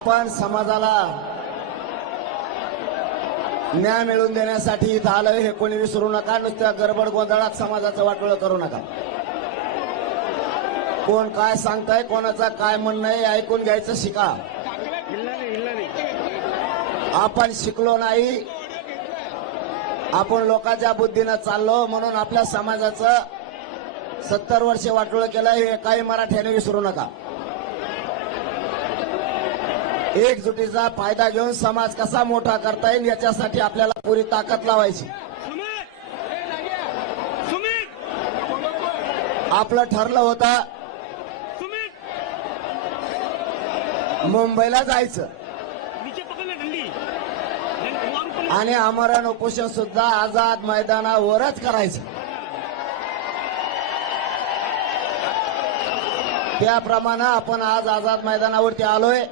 पण समाजाला न्याय मिळवून देण्यासाठी इथं आलोय हे कोणी विसरू नका. नुसत्या गडबड गोंधळात समाजाचं वाटोळं करू नका. कोण काय सांगताय, कोणाचं काय म्हणणं आहे ऐकून घ्यायचं शिका. आपण शिकलो नाही, आपण लोकांच्या बुद्धीनं चाललो म्हणून आपल्या समाजाचं 70 वर्षे वाटोळं केलं हे काही मराठ्याने विसरू नका. एकजुटीचा फायदा घेऊन समाज कसा मोठा करता येईल याच्यासाठी आपल्याला पुरी ताकद लावायची. आपलं ठरलं होतं मुंबईला जायचं आणि आमरण उपोषण सुद्धा आझाद मैदानावरच करायचं. त्याप्रमाणे आपण आज आझाद मैदानावरती आलोय.